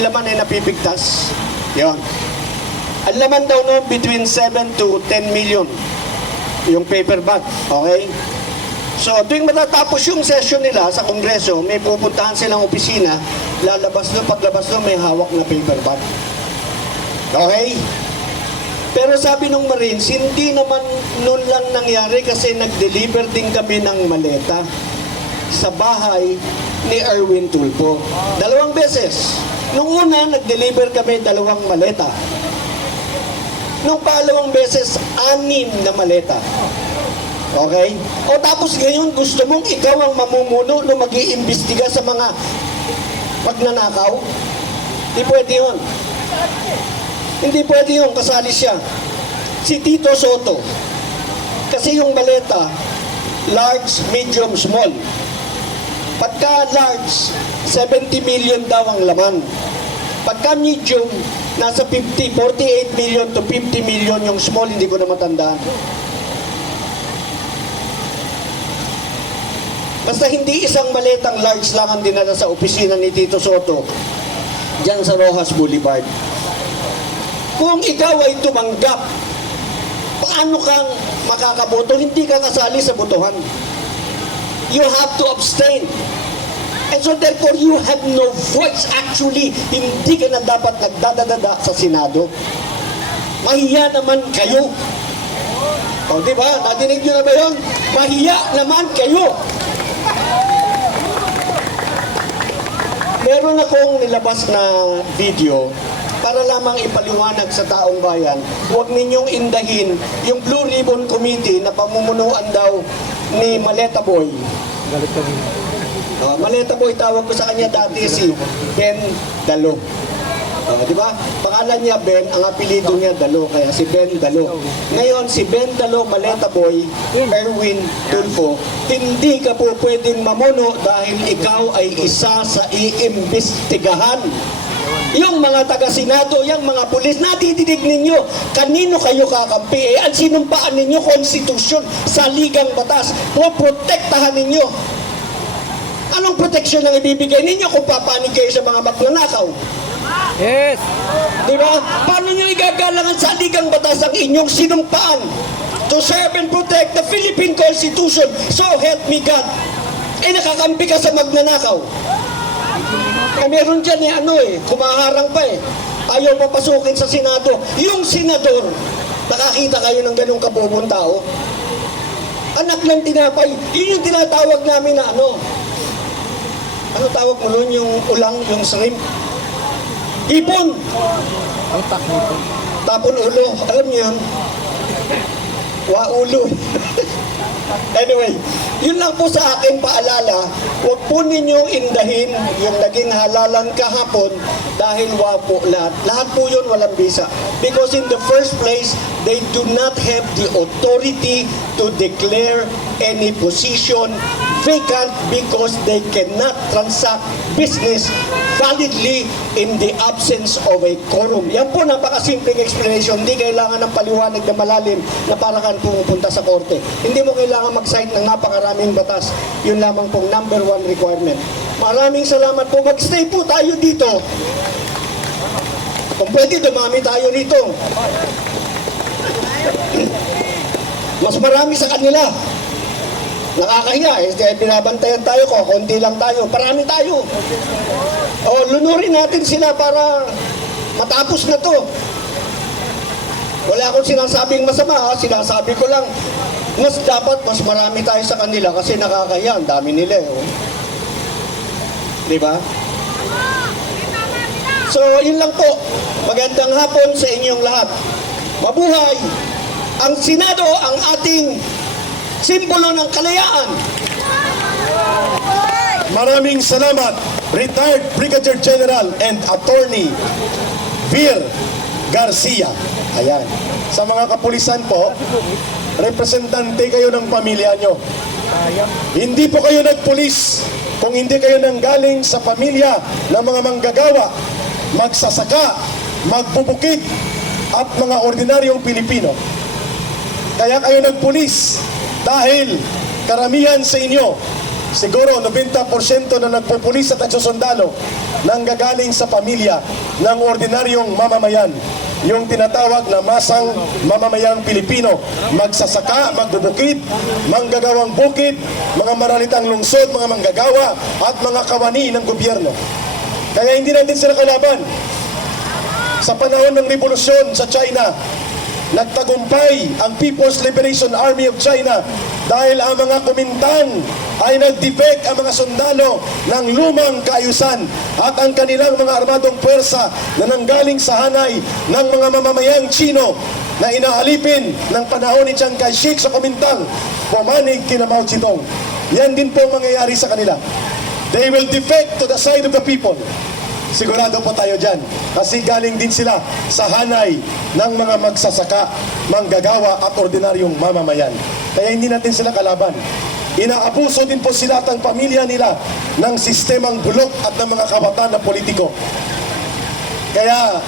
maraming laman ay napipigtas. Yun. Ang laman daw noon between 7 to 10 million yung paper bag. Okay? So, tuwing matatapos yung session nila sa Kongreso, may pupuntahan silang opisina, lalabas doon, paglabas doon, may hawak na paper bag. Okay? Pero sabi nung Marines, hindi naman noon lang nangyari kasi nag-deliver din kami ng maleta sa bahay ni Erwin Tulfo. 2 beses. Nung una, nag-deliver kami 2 maleta. Nung pangalawang beses, 6 na maleta. Okay? O tapos ngayon, gusto mong ikaw ang mamumuno na mag-iimbestiga sa mga magnanakaw? Hindi pwede yun. Hindi pwede yun, kasali siya. Si Tito Soto. Kasi yung maleta, large, medium, small. Pagka large, 70 million daw ang laman. Pagka medium, nasa 48 million to 50 million. Yung small, hindi ko na matandaan. Basta hindi isang maletang large lang ang dinala sa opisina ni Tito Soto diyan sa Rojas Boulevard. Kung ikaw ay tumanggap, paano kang makakaboto? Hindi ka kasali sa botohan. You have to abstain. And so therefore, you have no voice. Actually, hindi ka na dapat nagdadadada sa Senado. Mahiya naman kayo. O, di ba? Nadinig nyo na ba yun? Mahiya naman kayo. Meron akong nilabas na video para lamang ipaliwanag sa taong bayan, huwag ninyong indahin yung Blue Ribbon Committee na pamumunuan daw ni Maleta Boy. Maleta Boy, tawag ko sa kanya dati si Ben Dalo. Di ba? Pangalan niya Ben, ang apelido niya Dalo, kaya si Ben Dalo. Ngayon, si Ben Dalo, Maleta Boy, Erwin Tulfo, hindi ka po pwedeng mamuno dahil ikaw ay isa sa iimbestigahan. Yung mga taga-senado, yung mga pulis, nadidinig ninyo, kanino kayo kakampi? Ang sinumpaan ninyo, konstitusyon, saligang batas, poprotektahan ninyo. Anong proteksyon ang ibibigay ninyo kung papanig kayo sa mga magnanakaw? Yes! Diba? Paano nyo igagalangan sa saligang batas ang inyong sinumpaan? To serve and protect the Philippine Constitution, so help me God. Nakakampi ka sa magnanakaw. Meron dyan kumaharang pa ayaw papasukin sa Senado. Yung senador, nakakita kayo ng ganong kabubong tao? Anak ng tinapay, yun yung tinatawag namin na ano tawag mo nun, yung ulang, yung shrimp? Ipon! Tapon ulo, alam niyo yun? Ulo. Anyway, yun lang po sa akin paalala, huwag po ninyong indahin yung naging halalan kahapon dahil wapo lahat. Lahat po yun walang bisa. Because in the first place, they do not have the authority to declare any position vacant because they cannot transact business validly in the absence of a quorum. Yan po napakasimpleng explanation. Hindi kailangan ng paliwanag na malalim na para kang pumupunta sa korte. Hindi mo kailangan mag-cite ng napakaraming batas. Yun lamang pong number 1 requirement. Maraming salamat po. Mag-stay po tayo dito. Kung pwede, dumami tayo dito. Mas marami sa kanila. Nakakahiya. Binabantayan tayo ko. Konti lang tayo. Parami tayo. Lunurin natin sila para matapos na to. Wala akong sinasabing masama. Sinasabi ko lang, mas marami tayo sa kanila kasi nakakahiya. Ang dami nila. Diba? So, yun lang po. Magandang hapon sa inyong lahat. Mabuhay ang Senado, ang ating simbolo ng kalayaan. Maraming salamat, retired Brigadier General and Attorney Vir Garcia. Ayan. Sa mga kapulisan po, representante kayo ng pamilya nyo. Hindi po kayo nagpulis kung hindi kayo nanggaling sa pamilya ng mga manggagawa, magsasaka, magbubukid, at mga ordinaryong Pilipino. Kaya kayo nagpulis dahil karamihan sa inyo siguro 90% na nagpupulis at nagsusundalo nang gagaling sa pamilya ng ordinaryong mamamayan. Yung tinatawag na masang mamamayang Pilipino, magsasaka, magbubukid, manggagawang bukid, mga maralitang lungsod, mga manggagawa, at mga kawani ng gobyerno. Kaya hindi natin sila kalaban. Sa panahon ng revolusyon sa China, nagtagumpay ang People's Liberation Army of China dahil ang mga Kuomintang ay nag-defect ang mga sundalo ng lumang kaayusan at ang kanilang mga armadong pwersa na nanggaling sa hanay ng mga mamamayang Chino na inaalipin ng panahon ni Chiang Kai-shek sa Kuomintang, pumanig kina Mao Zedong. Yan din po ang mangyayari sa kanila. They will defect to the side of the people. Sigurado po tayo dyan. Kasi galing din sila sa hanay ng mga magsasaka, manggagawa at ordinaryong mamamayan. Kaya hindi natin sila kalaban. Inaabuso din po sila at ang pamilya nila ng sistemang bulok at ng mga kabataan na politiko. Kaya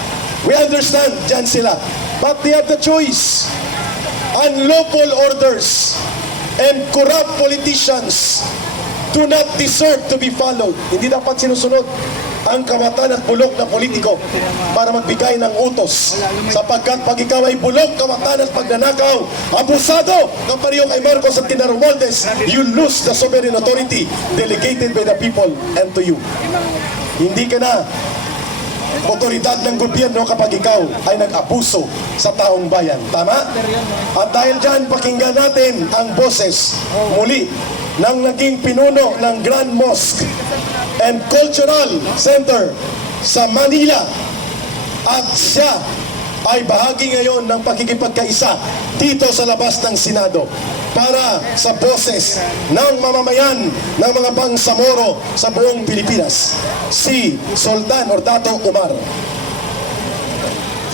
we understand dyan sila. But they have the choice. Unlawful orders and corrupt politicians do not deserve to be followed. Hindi dapat sinusunod ang kawatan at bulok na politiko para magbigay ng utos. Sapagkat pag ikaw ay bulok, kawatan at pagnanakaw, abusado, kapareho kay Marcos at kina Romualdez, you lose the sovereign authority delegated by the people and to you. Hindi ka na otoridad ng gobyerno kapag ikaw ay nag-abuso sa taong bayan. Tama? At dahil dyan, pakinggan natin ang boses muli ng naging pinuno ng Grand Mosque and Cultural Center sa Manila. At siya ay bahagi ngayon ng pakikipagkaisa dito sa labas ng Senado para sa boses ng mamamayan ng mga Bangsamoro sa buong Pilipinas. Si Sultan or Dato Umar.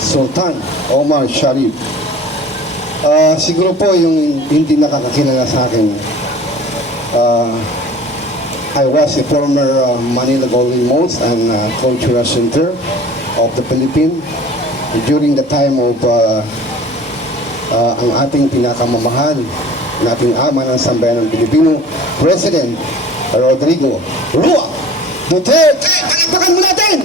Sultan Omar Sharif. Siguro po yung hindi nakakakilala sa akin, I was a former Manila Golden Mosque and Cultural Center of the Philippines during the time of ang ating pinakamamahal, nating ama ng sambayan ng Pilipino, President Rodrigo Roa Duterte. Palakpakan po natin!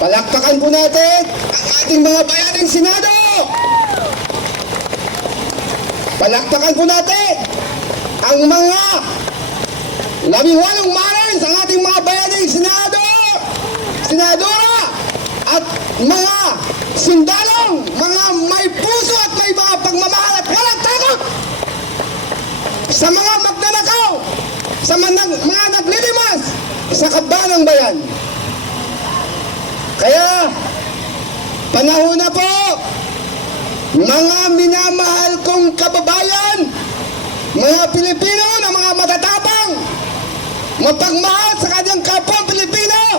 Palakpakan po natin ang ating mga bayaning Senado! Palakpakan po natin ang mga 18 Marines, ang ating mga bayaning Senado, Senadora, at mga sundalong, mga may puso at may mga pagmamahal at walang takot sa mga magnanakaw, sa mga naglilimas sa kabanang bayan. Kaya, panahon na po, mga minamahal kong kababayan, mga Pilipino na mga matatapang, mapagmahal sa